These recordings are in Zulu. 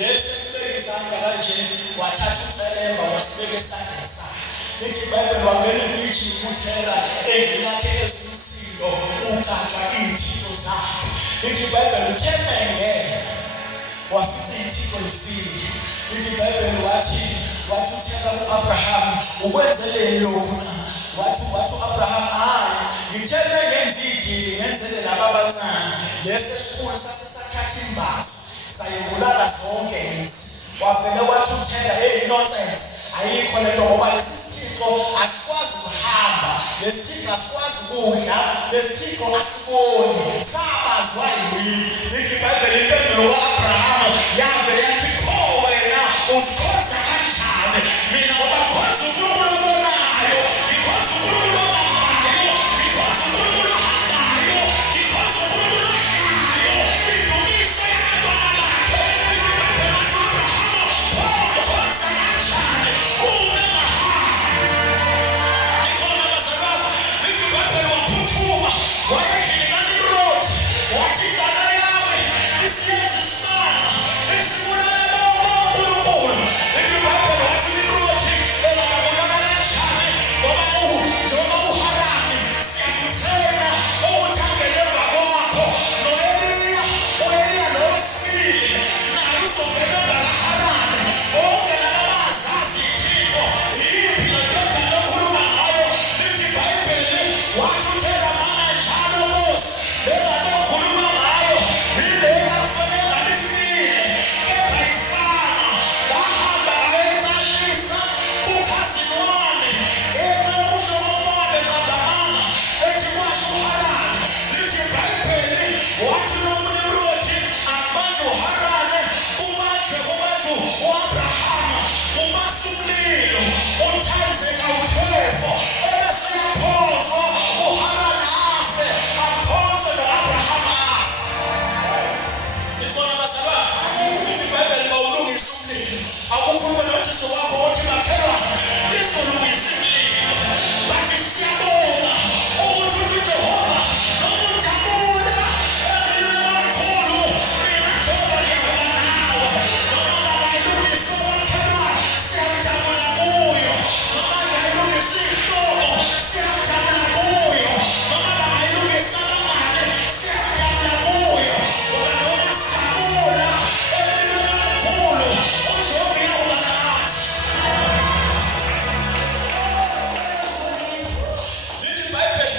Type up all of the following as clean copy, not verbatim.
Yesu esibeke isandla kanje wathatha ucelemba wasibeka esandleni sakhe. Lithi iBhayibheli wangena ebithi uthera endlini ezumsindo ugatsha iy'thixo zakhe. Lithi iBhayibheli uthemenge wafika iy'thixo ifile. Lithi iBhayibheli wathi uthera u-Abraham ukwenzeleni lokhu na? Wathi u-Abraham hayi ngithembe ngenze idili ngenzele laba abancane. Lesi esikhulu sasesathatha imbazo sayibulala zonke lezi. Wavele wathi uthera nonsense ayikho lento ngoba lesi sithixo asikwazi ukuhamba, lesi thixo asikwazi ukudla, lesi thixo asiboni, sabazwa yini? Lithi iBhayibheli impendulo ka-Abraham yavele yathi pho wena usikhonza kanjani? Mina ngoba ngikhonza uNkulunkulu obonayo, ngikhonza uNkulunkulu obambayo, ngikhonza uNkulunkulu ohambayo, ngikhonza uNkulunkulu ohlayo, indumiso yabantwana bakhe. Lithi iBhayibheli wathi u-Abraham pho ukhonza kanjani wayendlini kaNimrodi wathi indala yami isiyenza isimanga esibulala bonke onkulunkulu. Lithi iBhayibheli wathi uNimrodi engababulala kanjani njengoba uHarani siyakuthena ukuthi angene emva kwakho u-Eliya nowesibili naye uzongena emva kaHarani. Bonke laba bazazi ithixo yiphi le ndodana okhuluma ngayo. Lithi iBhayibheli wathi uthera njalo Nkosi lendaba okhuluma ngayo yile engafane ngalisile kepha ifana ngahamba ngayecashisa kukhazini wami ngenxa yokusho komoya ngabamanga ethi kwasho uHarani. Lithi iBhayibheli wathi uNimrodi amanje uHarani umanje u-Abrahama umase umlilo uthanze kawuthefo ebese yaphonzwa uHarani afe aphonze no-Abraham afe. Ngibona bazalwane, lithi iBhayibheli bawulungisa umlilo. Akukhulume noThixo wakho othi makhelwane lizolungisa imililo. Bathi siyabonga ukuthi uJehova noma udabula emlilweni omkhulu mina Jehova ngiyabona nawe. Noma ngayilungisa umakhelwane siyamdabula kuyo, noma ngayilungisa ihlobo siyamdabula kuyo, noma ngayilungisa abangane siyamdabula kuyo. Ngoba noma sidabula emlilweni omkhulu uJehova uyawuba nathi. Lithi iBhayibheli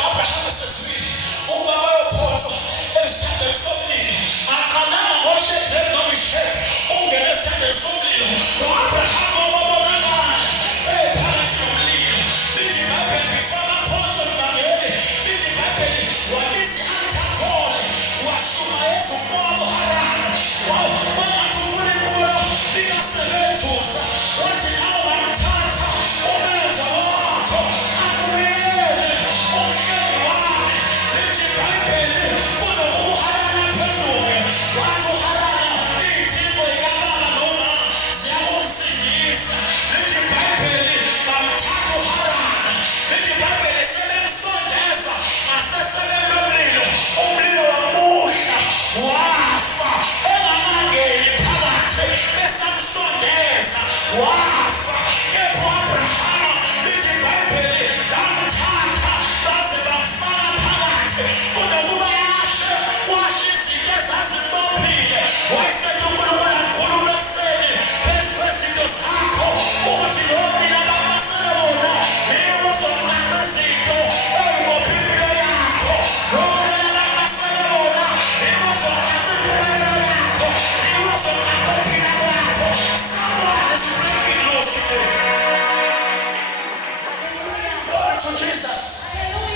u-Abraham esefile ukuba bayophonswa esithandweni somlilo. Aqalanga ngoShedreki noMeshaki ungene esithandweni somlilo. No-Abraham wabonakala phakathi nomlilo. Lithi iBhayibheli before baphonswe lukameli, lithi iBhayibheli wabisa i-alithakole washumayeza umoya uHarani. Wathi uNkulunkulu likasebenzusa wathi nawe bamthatha umenza wakho akubiyele umhlengi wami. Lithi iBhayibheli kunokuba uHarani aphenduke wathi uHarani iy'thixo zikababa noma ziyakumsindisa. Lithi iBhayibheli bamthatha uHarani. Lithi iBhayibheli sebemsondeza ngasesebeni lomlilo, umlilo wamuhla wafa engakangeni phakathi besamsondeza wafa. Kepha u-Abrahama lithi iBhayibheli bamthatha baze bamfaka phakathi kunokuba kwashe izinto ezazimbophile. Wayesethi uNkulunkulu akhulume ekuseni phezu kwezinto zakho ukuthi lo mlilo abakubasele wona yiwo ozoqaqa izinto ey'bophe impilo yakho. Lo mlilo abakubasele wona yiwo ozoqaqa impumelelo yakho, yiwo ozoqaqa ukuphila kwakho. Someone is breaking loose today. Glory to Jesus.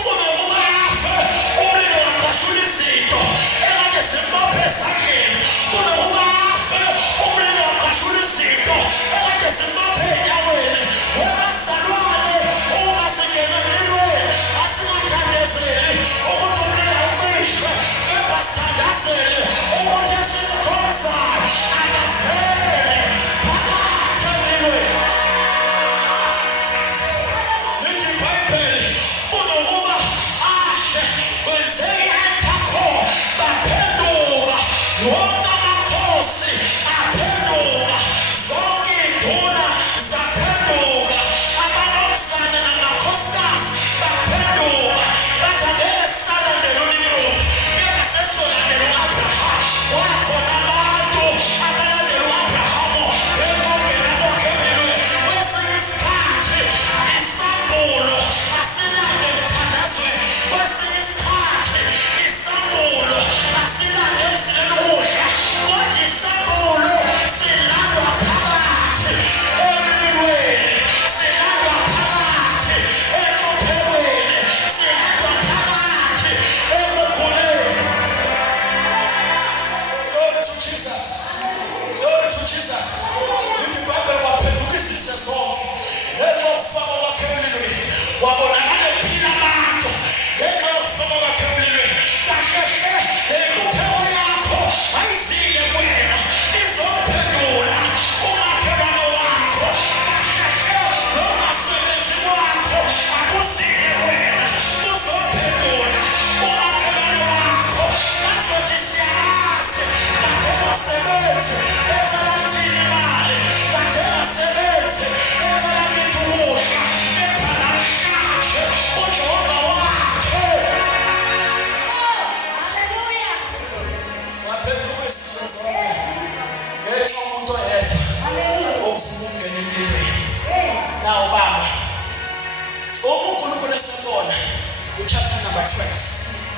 Kunokuba afe umlilo waqashula izinto ekade zimbophe ezandleni. Kunokuba afe umlilo waqashula izinto ekade zimbophe enyaweni. Webazalwane uma singena emlilweni asingathandazeli ukuthi umlilo ucishwe, kepha sithandazele ukuthi esimkhonzayo akavele phakathi emlilweni. Lithi iBhayibheli kunokuba ashe kwenzeka i-alithakole baphenduka wonke amakhosi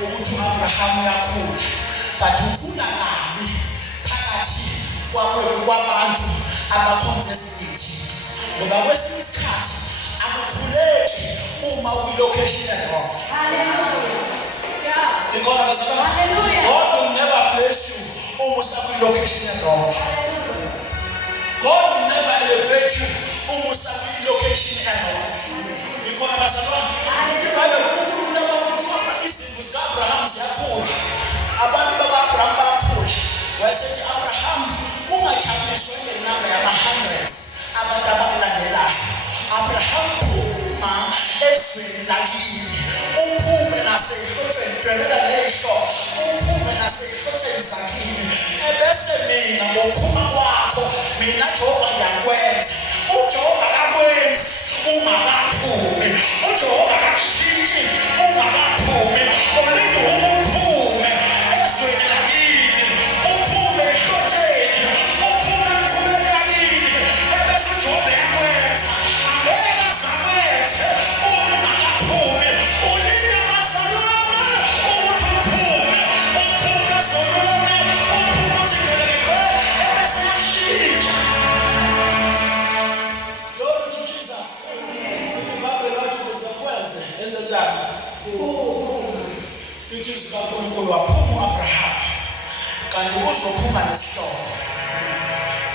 ukuthi uAbraham uyakhula, kanti ukhula kabi phakathi kwabantu abakhonza ezinye. Ngoba kwesinye isikhathi akukhuleki uma uyilocation wrong. Hallelujah. Because hallelujah. God will never bless you uma usakuyilocation wrong. God will never elevate you uma usakuyilocation wrong. Because izinto zika-Abraham ziyakhula, abantu baka-Abraham bakhula. Wayesethi Abraham ungajabuliswe ngenamba yama-hundreds abantu abakulandelayo. Abraham phuma ezweni lakini, uphume nasehlotsheni, dwebela lehlo, uphume nasehlotsheni zakini. Ebese mina ngokuphuma kwakho, mina Jehova ngiyakwenza. UJehova akakwenzi ungakaphumi, uJehova akakushintshi ungakaphumi. Ulinda uphume ezweni lakini, uphume ehlotsheni, uphume emkhulweni yakini. Ebese uJehova yakwenza. Angeke azakwenze ungakaphumi. Ulinda abazalwane ukuthi uphume, uphume ezonweni, uphume uthi ngeleke, ebese yashintsha. Glory to Jesus. It is kaNkulunkulu waphuma uAbraham kanti uzophuma nesihlobo.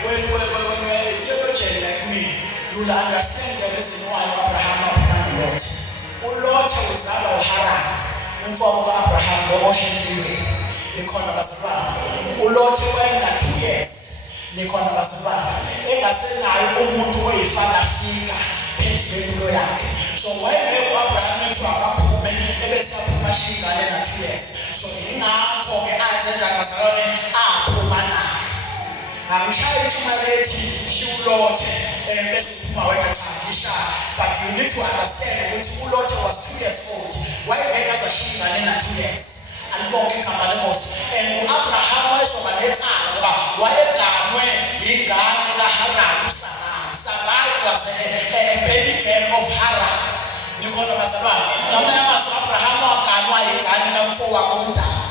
When you are a theologian like me, you will understand the reason why Abraham aphuma noLot. uLot uzalwa uHaran, umfowabo kaAbraham lo-Ocean Highway. Nikhona bazalwane. uLot wayena 2 years. Nikhona bazalwane. Engasenayo umuntu oyifaka fika phezu kwempilo yakhe. So wayengekho uAbraham ethi akaphume ebese aphuma shingane na 2 years. So ingakho ke athi njalo bazalwane aphuma naye. Angishayi iThumaleti uLot bese uphuma wena cha ngishaya. But you need to understand ukuthi uLot was 2 years old. Wayengeke azashingane na 2 years. Alibonke igama lenkosi. And uAbraham wayesoba necala ngoba wayeganwe ingane kaHaran uSarai. Sarai was a baby girl of Haran. Nikhona bazalwane. Ngamanye amazwi uAbraham waganwa ingane kamfowabo uMdala.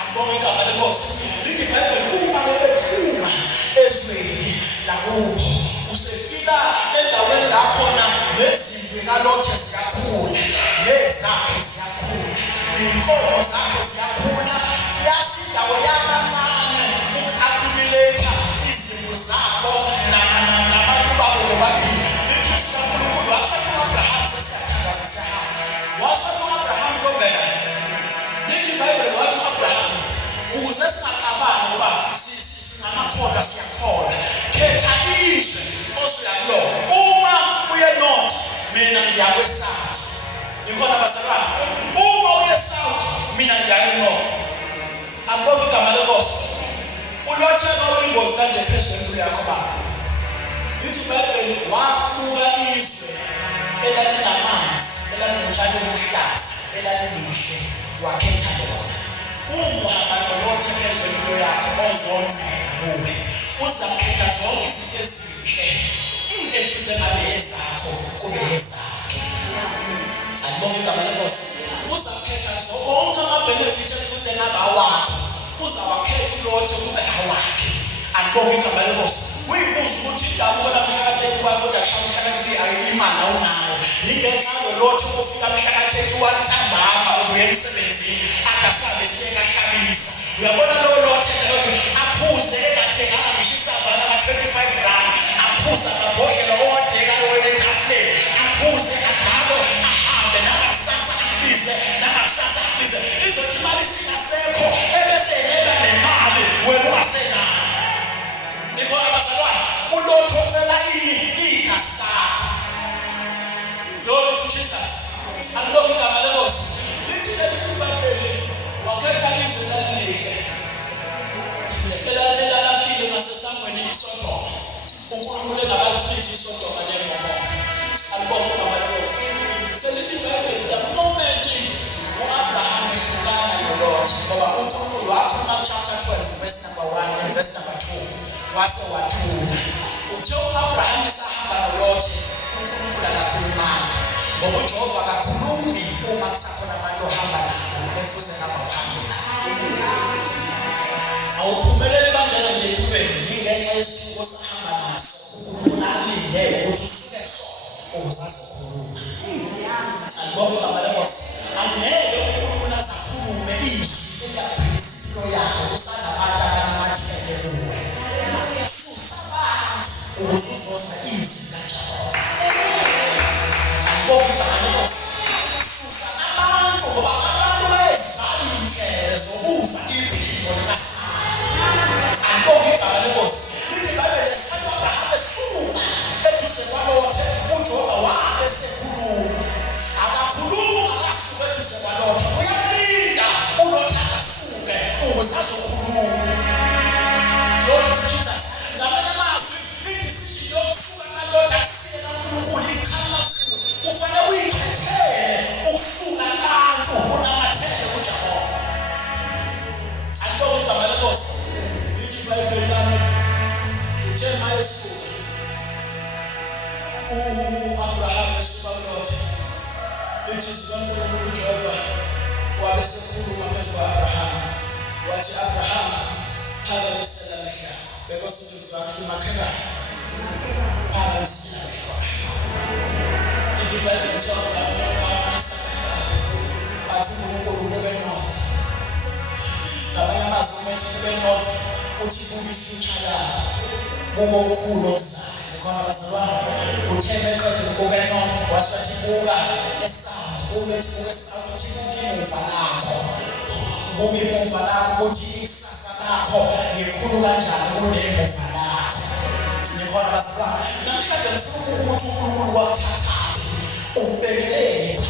Alibonke igama lenkosi. Lithi iBhayibheli uma bephuma ezweni lakubo usefika endaweni la khona nezimvu kaLot ziyakhula, nezakhe ziyakhula, inkomo zakhe ziyakhula. Yasindawo yabancane uku-accumulate izimvu zabo nabantu babo bobabili. Lithi kaNkulunkulu wasathi uAbraham sesiyathandaza siyahamba. Wasathi uAbraham Ntombela. Lithi iBhayibheli wathi uAbraham ukuze singaxabani ngoba sinamakhola siyakhola. Khetha izwe osuyakulona. Uma uye north mina ngiya kwesouth. Nikhona bazalwane. Uma uye south mina ngiya enorth. Akubona igama lenkosi. uLot uyingozi kanje phezu kwempilo yakho baba. Lithi iBhayibheli wabuka izwe elalinamanzi, elalinontshani oluhlaza, elalilihle, wakhetha lona. Uhamba noLot phezu kwempilo yakho ozoncela kuwe. Uzakhetha zonke izinto ezinhle. Into efise ngabe ezakho kube ezakhe. Alibonke igama lenkosi. Uzakhetha zonke ama-benefits efise ngabe awakho. Uzawakhetha uLot kube awakhe. Alibonke igama lenkosi. Uyibuza ukuthi indabona mhlaka-30 kwakho kodwa mhlaka-3 ayimali awunayo. Yingenxa yoLot ufika mhlaka-31 ntambama ubuye emsebenzini akasabe siyekahlabisa. Uyabona lo Lot aphuze engathenganga ngisho isavana ka-25 rand, aphuze amabhodlela owadekayo wenetafuleni, aphuze agabo ahambe nangakusasa akubize, nangakusasa akubize. Izothi imali singasekho ebese neba nemali wena ungasenayo. Nikhona bazalwane, uLot ucela igasi lakho. Glory to Jesus. Alibonke igama lenkosi. Lithi iBhayibheli wakhetha izwe elalilihle, elalakhile ngasesangweni iSodoma. uNkulunkulu engabalichithi iSodoma neGomora. Alibonke igama lenkosi. Selithi iBhayibheli the moment uAbraham ehlukana noLot, ngoba uNkulunkulu wakhuluma chapter 12 verse number 1 and verse number 2 wase wathula. Uthe uAbraham esahamba noLot, uNkulunkulu akakhulumanga. ngoba uJehova akakhulumi uma kusakhona abantu ohamba nabo efuze ngaba uhambe nabo. Awuphumeleli kanjalo nje empilweni ngenxa yesipho osahamba naso. uNkulunkulu alinde ukuthi usuke kusona ukuze azokhuluma. Alibonge igama lenkosi. Angeke uNkulunkulu azakhulume izwi eliyaphilisa impilo yakho kusanabantu abanamathele kuwe. Susa abantu ukuze uzozwa izwi likaJehova. Alibonge igama lenkosi. Susa abantu ngoba abantu bayezibala indlela zokuzwa impilo likaSathane. Alibonge igama lenkosi. IBhayibheli lesikhali uAbraham esuka eduze kwaLothe, uJehova wabe esekhuluma. Akakhuluma akasuka eduze kwaLothe. Uyalinda uLothe asuke ukuze azokhuluma. Glory to Jesus. Ngamanye amazwi idecision yokusuka kaLothe asiye kaNkulunkulu ikhala kuwe. Kufanele uyikhethele ukusuka kubantu onamathele kuJehova. Alibonge igama lenkosi. Lithi iBhayibheli lami uJeremiah esuka uAbraham esuka kuLothe. Lithi izwi likaNkulunkulu uJehova wabe esekhuluma phezu kwa-Abraham. Wathi, Abraham, phakamisela amehlo akho. Because inhliziyo yakho ithi, makhelwane, phakamisela amehlo akho. Lithi iBhayibheli lithi uAbraham phakamisa amehlo akho. Wathi uNkulunkulu ubuke north. Ngamanye amazwi umethi ubuke north uthi buke ifuture yakho. Buke okukhulu okuzayo. Khona bazalwane uthembe eqede ubuke north wathi buka esouth. Umethi buke esouth uthi buke imuva lakho. Buke imuva lakho ukuthi ikusasa lakho likhulu kanjani kunemuva lakho. Nikhona bazalwane namhlanje ngifuna ukuthi uNkulunkulu wakuthathaphi ukubekeleni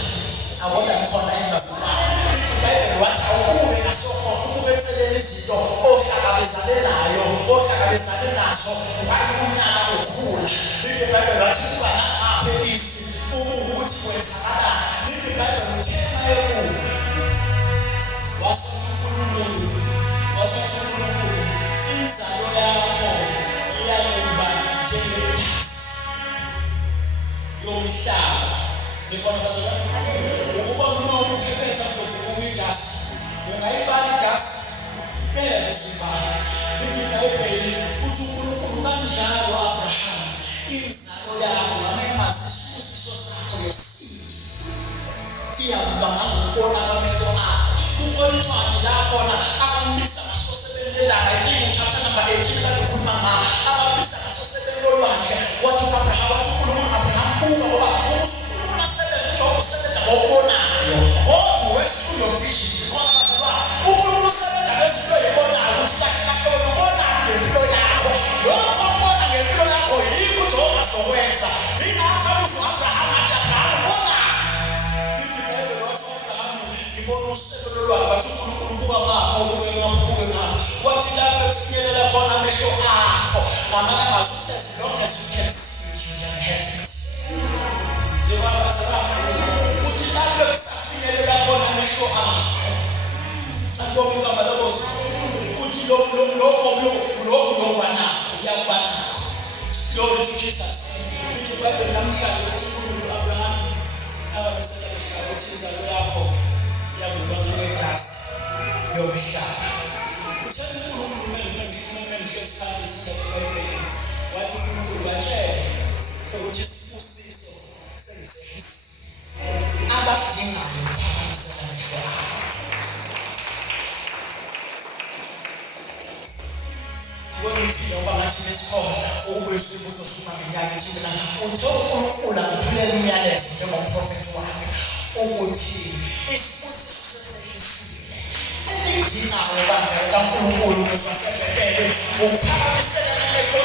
abona nikhona bazalwane. IBhayibheli wathi awubuke nasokhohlo ubuke eceleni izinto ohlangabezane nayo ohlangabezane nazo unyaka ukhula. IBhayibheli wathi kuba ngapha east ubuke ukuthi kwenzakalani. IBhayibheli uthema yobuke wasothi uNkulunkulu inzalo yakho iyakuba njengedust yomhlaba. Nikhona bazalwane ukuba uma ukhephetha uzovuka idust ungayibala idust bese usibala. Lithi iBhayibheli uthi uNkulunkulu kanjalo Abraham inzalo yakho ngamanye amazwi isibusiso sakho yosidi iyakuba ngokubona kwamehlo akho. Kukhona incwadi la khona abamisa ngasosebenelana ikingu chapter number 18 kade ukhuluma ngalo abamisa ngasosebenelolwakhe. Wathi uAbraham wathi uNkulunkulu Abraham buka ngoba uNkulunkulu asebenza uJehova usebenza ngokubonayo. Kodwa wethu your vision khona bazalwane uNkulunkulu usebenza ngezinto ezibonayo ukuthi kahle kahle ubona ngempilo yakho. Lokho ubona ngempilo yakho yikho uJehova azokwenza. Ingakho uAbraham athi Abraham ubona. Lithi iBhayibheli wathi uAbraham ngibona usebenzo lwakhe wathi uNkulunkulu kuba ngapha ubuke ngapha. Wathi lapho kufinyelela khona amehlo akho ngamanye amazwi uthi as long as you can see you can have it. Yebona bazalwane uthi lapho kusafinyelela khona amehlo akho. Alibonge igama lenkosi. Uthi lokho lokwanakho uyakubanakho. Glory to Jesus. Lithi iBhayibheli namhlanje uthi uNkulunkulu Abraham akabisela emhlabeni uthi inzalo yakho iyakuba njengedust yomhlaba. Uthemba uNkulunkulu ngihlezi phansi ngifunda iBhayibheli. Wathi uNkulunkulu batshele ukuthi isibusiso sengisehisi abadingayo phakamisela amehlo akho. Ngifile ngoba ngathi besikhona ukwezwi kuzosukuma ngenyanga ethi mina uthe uNkulunkulu angithulela umyalezo njengomprofeti wakhe ukuthi isibusiso sesehlisile. Elidingayo kanjalo kaNkulunkulu uzosebenzela ukuphakamisela amehlo